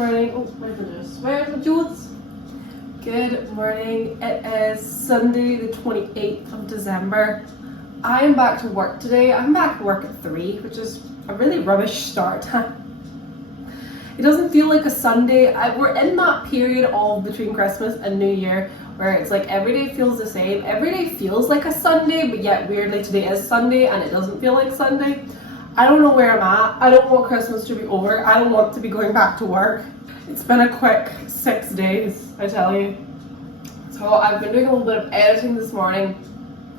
morning. Oh, where's the juice? Where's the juice? Good morning. It is Sunday the 28th of December. I am back to work today. I'm back to work at 3, which is a really rubbish start time. It doesn't feel like a Sunday. We're in that period of between Christmas and New Year where it's like every day feels the same. Every day feels like a Sunday, but yet weirdly today is Sunday and it doesn't feel like Sunday. I don't know where I'm at. I don't want Christmas to be over. I don't want to be going back to work. It's been a quick 6 days, I tell you. So I've been doing a little bit of editing this morning,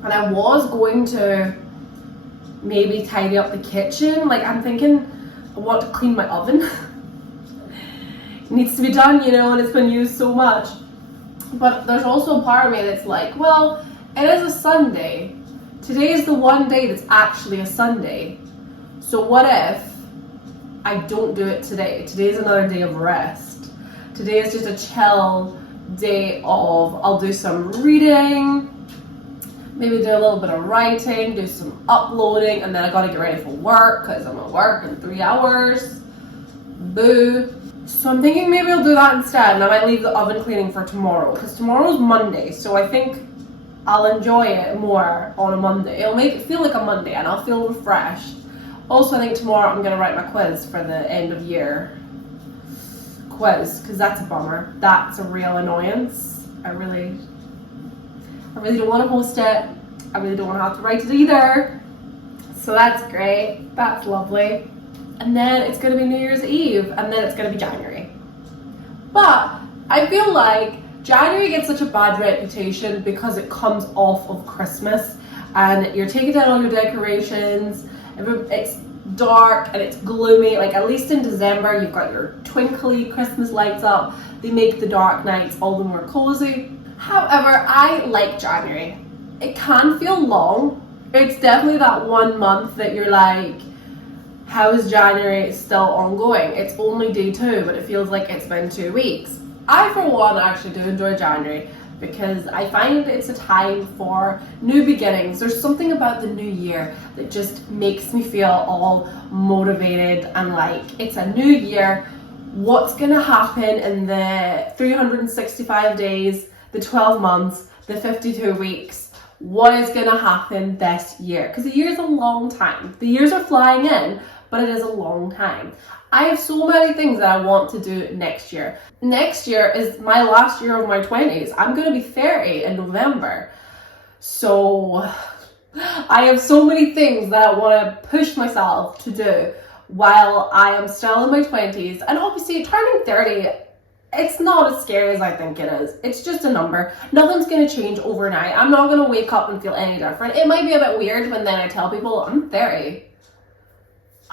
and I was going to maybe tidy up the kitchen. Like, I'm thinking I want to clean my oven. It needs to be done, you know, and it's been used so much. But there's also a part of me that's like, well, it is a Sunday. Today is the one day that's actually a Sunday. So what if I don't do it today? Today's another day of rest. Today is just a chill day of, I'll do some reading, maybe do a little bit of writing, do some uploading, and then I gotta get ready for work because I'm at work in 3 hours. Boo. So I'm thinking maybe I'll do that instead, and I might leave the oven cleaning for tomorrow because tomorrow's Monday, so I think I'll enjoy it more on a Monday. It'll make it feel like a Monday and I'll feel refreshed. Also, I think tomorrow I'm going to write my quiz for the end of year quiz, because that's a bummer. That's a real annoyance. I really don't want to host it. I really don't want to have to write it either. So that's great. That's lovely. And then it's going to be New Year's Eve, and then it's going to be January. But I feel like January gets such a bad reputation because it comes off of Christmas, and you're taking down all your decorations. It's dark and it's gloomy. Like, at least in December you've got your twinkly Christmas lights up. They make the dark nights all the more cozy. However, I like January. It can feel long. It's definitely that 1 month that you're like, how is January still ongoing? It's only day 2, but it feels like it's been 2 weeks. I, for one, actually do enjoy January because I find it's a time for new beginnings. There's something about the new year that just makes me feel all motivated and like it's a new year. What's gonna happen in the 365 days, the 12 months, the 52 weeks? What is gonna happen this year? Because the year is a long time. The years are flying in, but it is a long time. I have so many things that I want to do next year. Next year is my last year of my 20s. I'm going to be 30 in November. So I have so many things that I want to push myself to do while I am still in my 20s. And obviously turning 30, it's not as scary as I think it is. It's just a number. Nothing's going to change overnight. I'm not going to wake up and feel any different. It might be a bit weird when then I tell people I'm 30.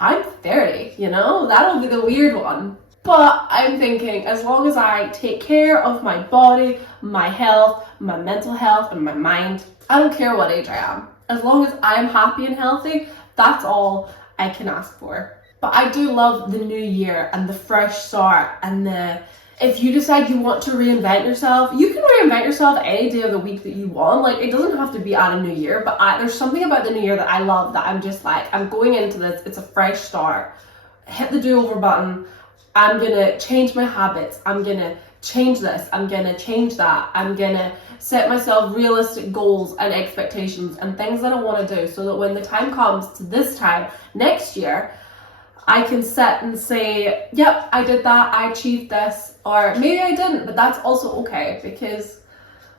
I'm 30, you know? That'll be the weird one. But I'm thinking, as long as I take care of my body, my health, my mental health, and my mind, I don't care what age I am. As long as I'm happy and healthy, that's all I can ask for. But I do love the new year and the fresh start and if you decide you want to reinvent yourself, you can reinvent yourself any day of the week that you want. Like, it doesn't have to be at a new year, but there's something about the new year that I love, that I'm just like, I'm going into this, it's a fresh start. Hit the do-over button. I'm gonna change my habits. I'm gonna change this. I'm gonna change that. I'm gonna set myself realistic goals and expectations and things that I want to do so that when the time comes to this time next year, I can sit and say, yep, I did that, I achieved this, or maybe I didn't, but that's also okay because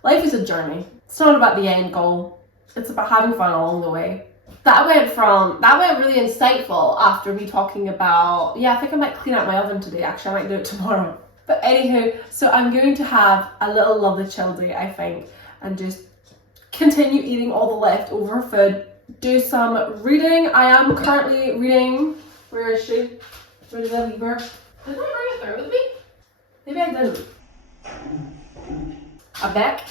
life is a journey. It's not about the end goal, it's about having fun along the way. That went really insightful after me talking about, yeah, I think I might clean out my oven today, actually, I might do it tomorrow. But anywho, so I'm going to have a little lovely chill day, I think, and just continue eating all the leftover food, do some reading. I am currently reading. Where is she? Where did I leave her? Did I bring it there with me? Maybe I didn't. I'm back.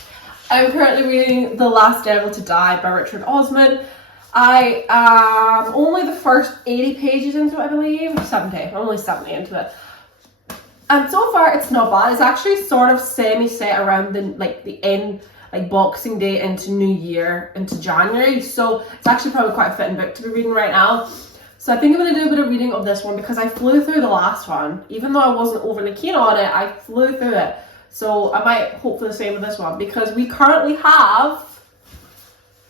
I'm currently reading The Last Devil to Die by Richard Osman. I am only the first 80 pages into it, I believe. 70. I'm only 70 into it. And so far it's not bad. It's actually sort of semi-set around the end, like Boxing Day into New Year, into January. So it's actually probably quite a fitting book to be reading right now. So I think I'm going to do a bit of reading of this one because I flew through the last one. Even though I wasn't overly keen on it, I flew through it. So I might hope for the same with this one because we currently have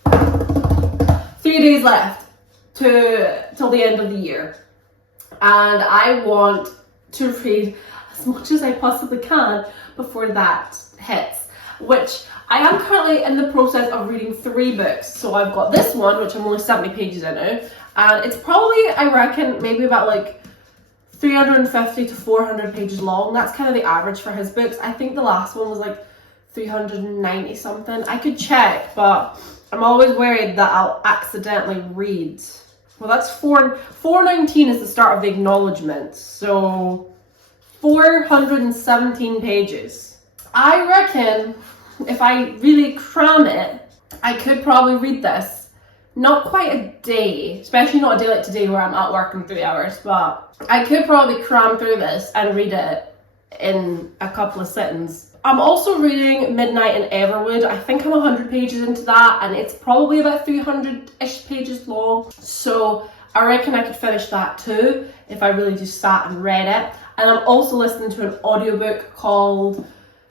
3 days left till the end of the year. And I want to read as much as I possibly can before that hits, which I am currently in the process of reading 3 books. So I've got this one, which I'm only 70 pages into, and it's probably, I reckon, maybe about like 350 to 400 pages long. That's kind of the average for his books. I think the last one was like 390 something. I could check, but I'm always worried that I'll accidentally read. Well, that's 419 is the start of the acknowledgement, so 417 pages. I reckon if I really cram it, I could probably read this. Not quite a day, especially not a day like today where I'm at work in 3 hours, but I could probably cram through this and read it in a couple of sittings. I'm also reading Midnight in Everwood. I think I'm 100 pages into that, and it's probably about 300-ish pages long. So I reckon I could finish that too if I really just sat and read it. And I'm also listening to an audiobook called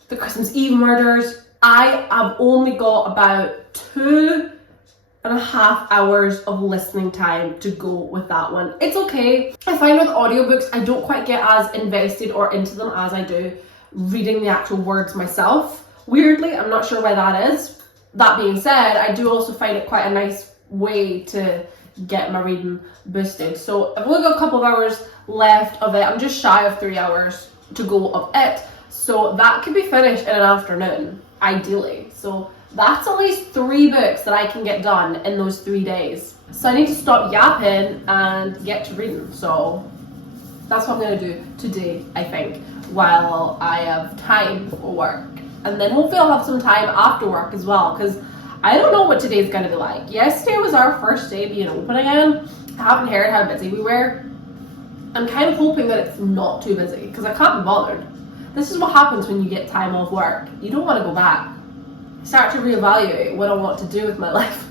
The Christmas Eve Murders. I have only got about 2.5 hours of listening time to go with that one. It's okay. I find with audiobooks, I don't quite get as invested or into them as I do reading the actual words myself. Weirdly, I'm not sure why that is. That being said, I do also find it quite a nice way to get my reading boosted. So I've only got a couple of hours left of it. I'm just shy of 3 hours to go of it. So that could be finished in an afternoon, ideally. So that's at least 3 books that I can get done in those 3 days. So I need to stop yapping and get to reading. So that's what I'm going to do today, I think, while I have time for work. And then hopefully I'll have some time after work as well, because I don't know what today's going to be like. Yesterday was our first day being open again. I haven't heard how busy we were. I'm kind of hoping that it's not too busy, because I can't be bothered. This is what happens when you get time off work. You don't want to go back. Start to reevaluate what I want to do with my life.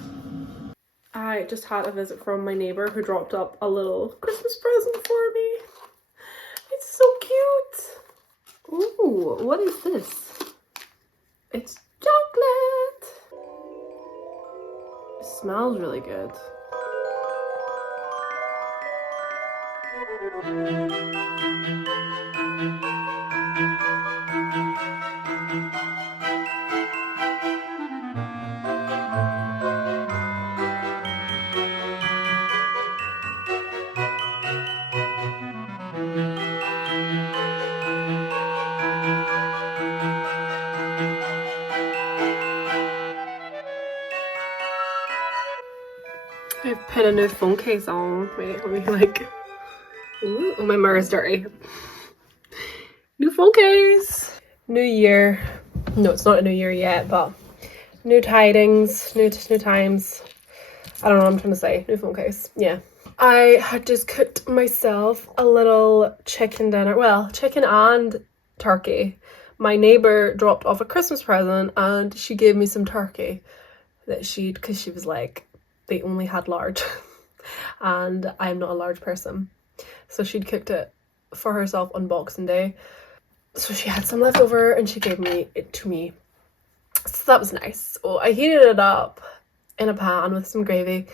I just had a visit from my neighbour who dropped up a little Christmas present for me. It's so cute. Ooh, what is this? It's chocolate. It smells really good. I've put a new phone case on. Wait, let me like... Ooh, oh, my mirror's dirty. New phone case. New year. No, it's not a new year yet, but new tidings, new times. I don't know what I'm trying to say. New phone case. Yeah. I had just cooked myself a little chicken dinner. Well, chicken and turkey. My neighbour dropped off a Christmas present and she gave me some turkey that because she was like, they only had large and I'm not a large person. So she'd cooked it for herself on Boxing Day. So she had some left over and she gave it to me. So that was nice. So I heated it up in a pan with some gravy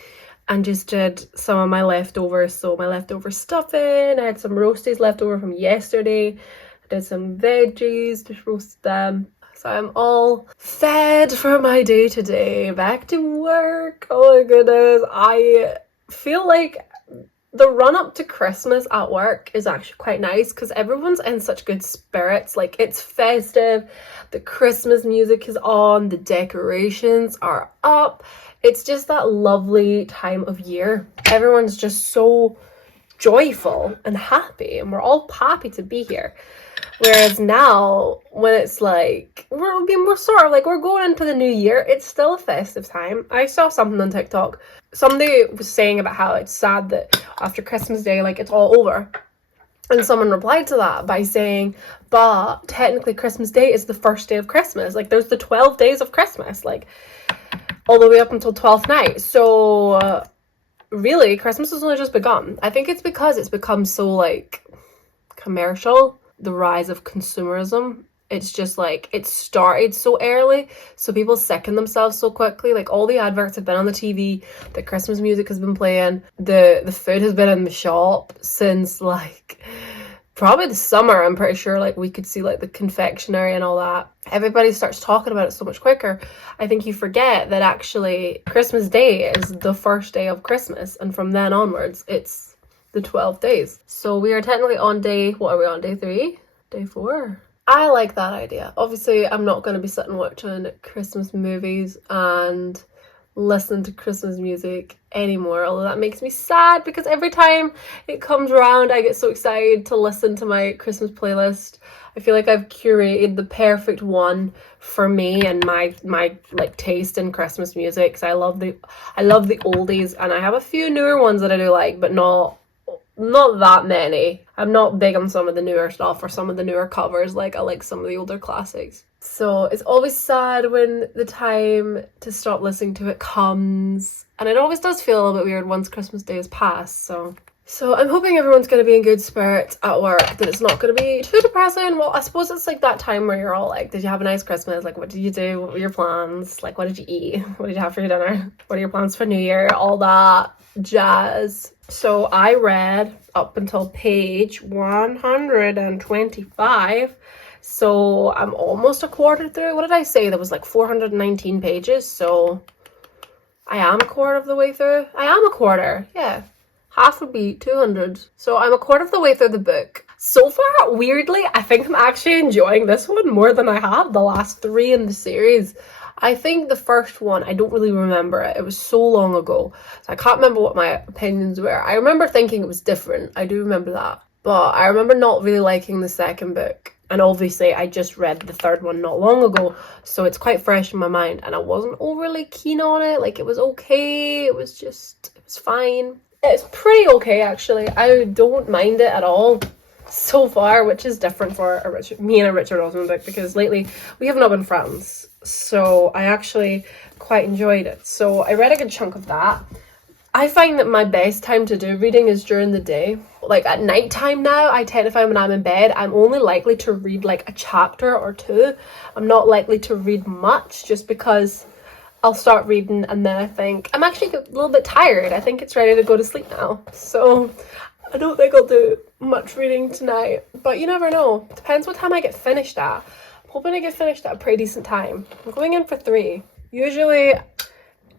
and just did some of my leftovers. So my leftover stuffing, I had some roasties left over from yesterday. I did some veggies, just roasted them. So I'm all fed for my day today. Back to work. Oh my goodness. I feel like the run up to Christmas at work is actually quite nice because everyone's in such good spirits. Like, it's festive, the Christmas music is on, the decorations are up. It's just that lovely time of year. Everyone's just so joyful and happy, and we're all happy to be here. Whereas now, when it's like, we're sort of like, we're going into the new year, it's still a festive time. I saw something on TikTok. Somebody was saying about how it's sad that after Christmas Day, like, it's all over. And someone replied to that by saying, but technically Christmas Day is the first day of Christmas. Like, there's the 12 days of Christmas, like, all the way up until 12th night. So, really, Christmas has only just begun. I think it's because it's become so, like, commercial. The rise of consumerism. It's just like, it started so early, so people sicken themselves so quickly. Like, all the adverts have been on the TV, the Christmas music has been playing, the food has been in the shop since, like, probably the summer. I'm pretty sure, like, we could see, like, the confectionery and all that. Everybody starts talking about it so much quicker. I think you forget that actually Christmas Day is the first day of Christmas, and from then onwards, it's the 12 days. So we are technically on day, what are we on, day 3? Day 4? I like that idea. Obviously, I'm not going to be sitting watching Christmas movies and listening to Christmas music anymore, although that makes me sad because every time it comes around I get so excited to listen to my Christmas playlist. I feel like I've curated the perfect one for me and my like taste in Christmas music, because I love the oldies, and I have a few newer ones that I do like, but not that many. I'm not big on some of the newer stuff or some of the newer covers. Like, I like some of the older classics. So it's always sad when the time to stop listening to it comes, and it always does feel a little bit weird once Christmas Day has passed. So I'm hoping everyone's going to be in good spirits at work, that it's not going to be too depressing. Well, I suppose it's like that time where you're all like, did you have a nice Christmas? Like, what did you do? What were your plans? Like, what did you eat? What did you have for your dinner? What are your plans for New Year? All that jazz. So I read up until page 125. So I'm almost a quarter through. What did I say? There was like 419 pages. So I am a quarter of the way through. I am a quarter. Yeah. Half would be 200. So I'm a quarter of the way through the book. So far, weirdly, I think I'm actually enjoying this one more than I have the last 3 in the series. I think the first one, I don't really remember it. It was so long ago. So I can't remember what my opinions were. I remember thinking it was different. I do remember that. But I remember not really liking the second book. And obviously, I just read the third one not long ago. So it's quite fresh in my mind. And I wasn't overly keen on it. Like, it was okay. It was fine. It's pretty okay, actually. I don't mind it at all so far, which is different for me and a Richard Osman book, because lately we have not been friends. So I actually quite enjoyed it. So I read a good chunk of that. I find that my best time to do reading is during the day. Like, at night time now, I tend to find when I'm in bed, I'm only likely to read like a chapter or 2. I'm not likely to read much, just because I'll start reading and then I think, I'm actually a little bit tired. I think it's ready to go to sleep now. So I don't think I'll do much reading tonight. But you never know. Depends what time I get finished at. I'm hoping I get finished at a pretty decent time. I'm going in for 3. Usually,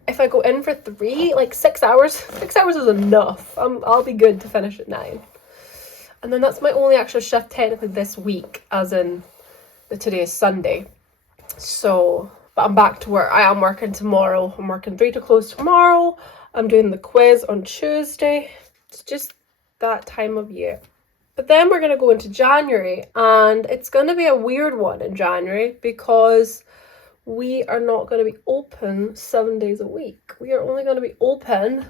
if I go in for 3, like 6 hours, 6 hours is enough. I'll be good to finish at 9. And then that's my only actual shift technically this week, as in today is Sunday. So, but I'm back to work. I am working tomorrow. I'm working 3 to close tomorrow. I'm doing the quiz on Tuesday. It's just that time of year. But then we're going to go into January, and it's going to be a weird one in January because we are not going to be open 7 days a week. We are only going to be open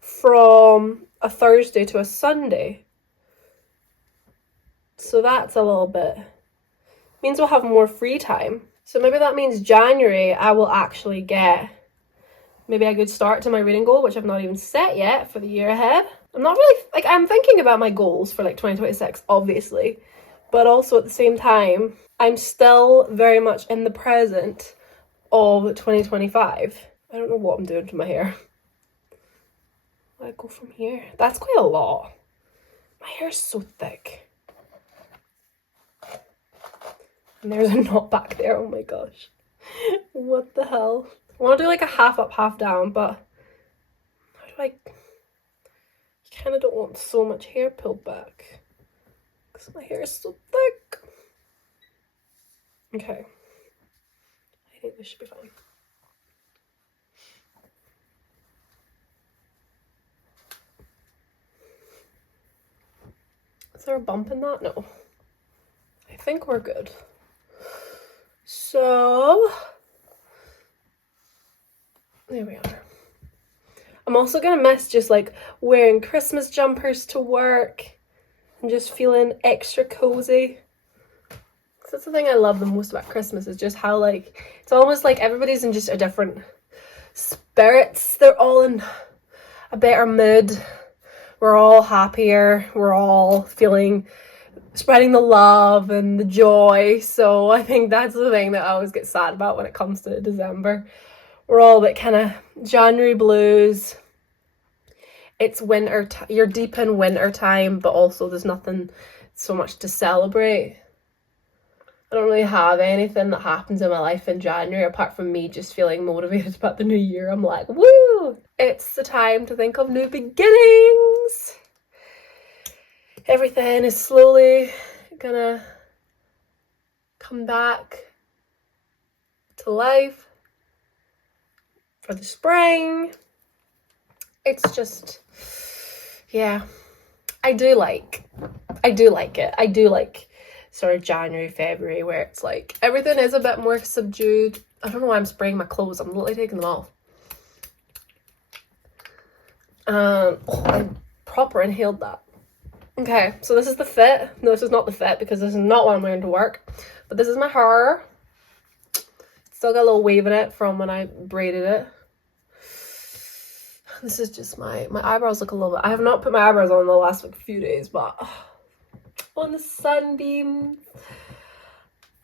from a Thursday to a Sunday. So that's a little bit, means we'll have more free time. So maybe that means January I will actually get maybe a good start to my reading goal, which I've not even set yet for the year ahead. I'm not really, like, I'm thinking about my goals for like 2026, obviously, but also at the same time, I'm still very much in the present of 2025. I don't know what I'm doing to my hair. I go from here. That's quite a lot. My hair is so thick. And there's a knot back there. Oh my gosh. What the hell? I want to do like a half up, half down, but how do I... You kind of don't want so much hair pulled back because my hair is so thick. Okay. I think this should be fine. Is there a bump in that? No. I think we're good. So, there we are. I'm also going to miss just like wearing Christmas jumpers to work and just feeling extra cozy. That's the thing I love the most about Christmas, is just how, like, it's almost like everybody's in just a different spirits. They're all in a better mood. We're all happier. We're all spreading the love and the joy. So I think that's the thing that I always get sad about when it comes to December. We're all a bit kind of January blues. It's winter, you're deep in winter time, but also there's nothing so much to celebrate. I don't really have anything that happens in my life in January apart from me just feeling motivated about the new year. I'm like, woo! It's the time to think of new beginnings. Everything is slowly gonna come back to life for the spring. It's just, yeah, I do like it. I do like sort of January, February, where it's like everything is a bit more subdued. I don't know why I'm spraying my clothes. I'm literally taking them off. I proper inhaled that. Okay, so this is the fit. No, this is not the fit because this is not what I'm wearing to work. But this is my hair. Still got a little wave in it from when I braided it. This is just my eyebrows look a little bit. I have not put my eyebrows on the last few days, but on the sunbeams.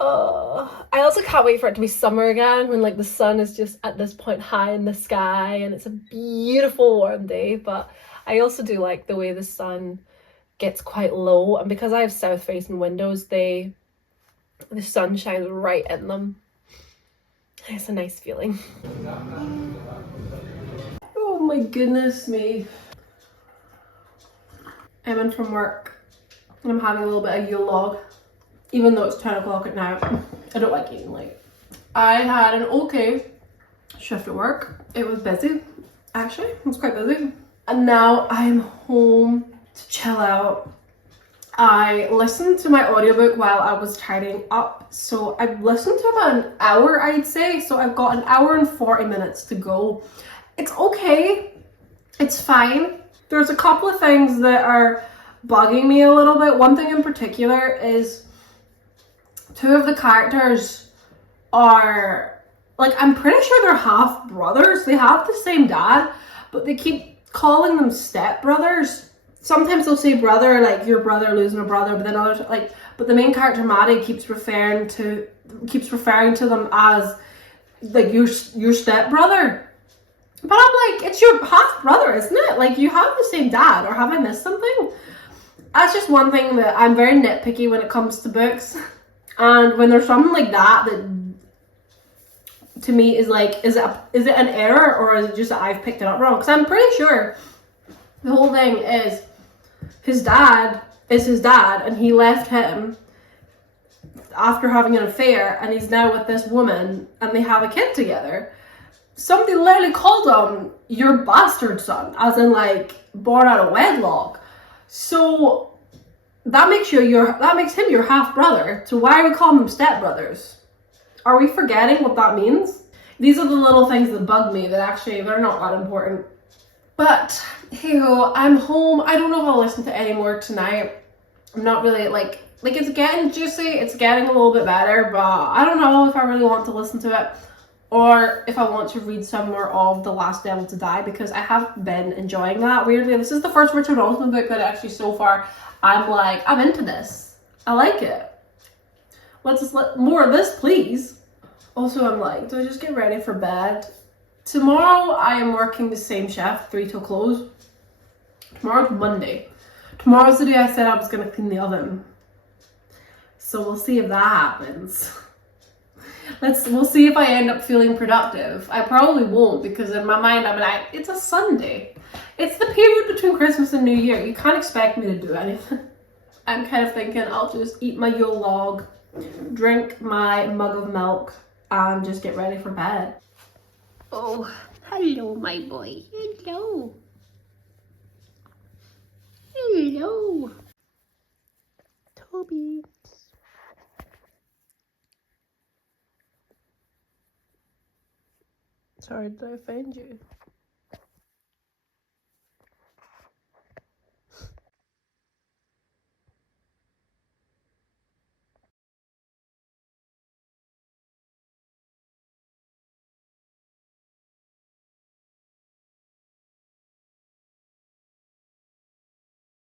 I also can't wait for it to be summer again when like the sun is just at this point high in the sky and it's a beautiful warm day. But I also do like the way the sun gets quite low, and because I have south facing windows, the sun shines right in them. It's a nice feeling. Oh my goodness me. I'm in from work and I'm having a little bit of Yule log, even though it's 10 o'clock at night. I don't like eating late. I had an okay shift at work. It was busy, actually. It was quite busy. And now I'm home to chill out. I listened to my audiobook while I was tidying up. So I've listened to about an hour, I'd say. So I've got an hour and 40 minutes to go. It's okay. It's fine. There's a couple of things that are bugging me a little bit. One thing in particular is two of the characters are, like, I'm pretty sure they're half brothers. They have the same dad, but they keep calling them step brothers. Sometimes they'll say brother, like your brother losing a brother, but then others like, but the main character Maddie keeps referring to them as like your step brother. But I'm like, it's your half brother, isn't it? Like, you have the same dad, or have I missed something? That's just one thing that I'm very nitpicky when it comes to books. And when there's something like that to me is like, is it an error, or is it just that I've picked it up wrong? Because I'm pretty sure the whole thing is his dad is his dad, and he left him after having an affair, and he's now with this woman, and they have a kid together. Somebody literally called him your bastard son, as in like born out of wedlock. So that makes him your half brother. So why are we calling them step brothers? Are we forgetting what that means? These are the little things that bug me that actually they're not that important. But hey ho, I'm home. I don't know if I'll listen to any more tonight. I'm not really like it's getting juicy. It's getting a little bit better, but I don't know if I really want to listen to it, or if I want to read some more of The Last Devil to Die, because I have been enjoying that. Weirdly, this is the first Richard Osman book that actually so far I'm into this. I like it. Let's just let more of this, please. Also, I'm like, do I just get ready for bed? Tomorrow I am working the same shift, 3 till close. Tomorrow's Monday. Tomorrow's the day I said I was gonna clean the oven. So we'll see if that happens. We'll see if I end up feeling productive. I probably won't, because in my mind I'm like, it's a Sunday. It's the period between Christmas and New Year. You can't expect me to do anything. I'm kind of thinking I'll just eat my Yule log, drink my mug of milk, and just get ready for bed. Oh, hello my boy. Hello. Hello. Toby. Sorry, did I offend you?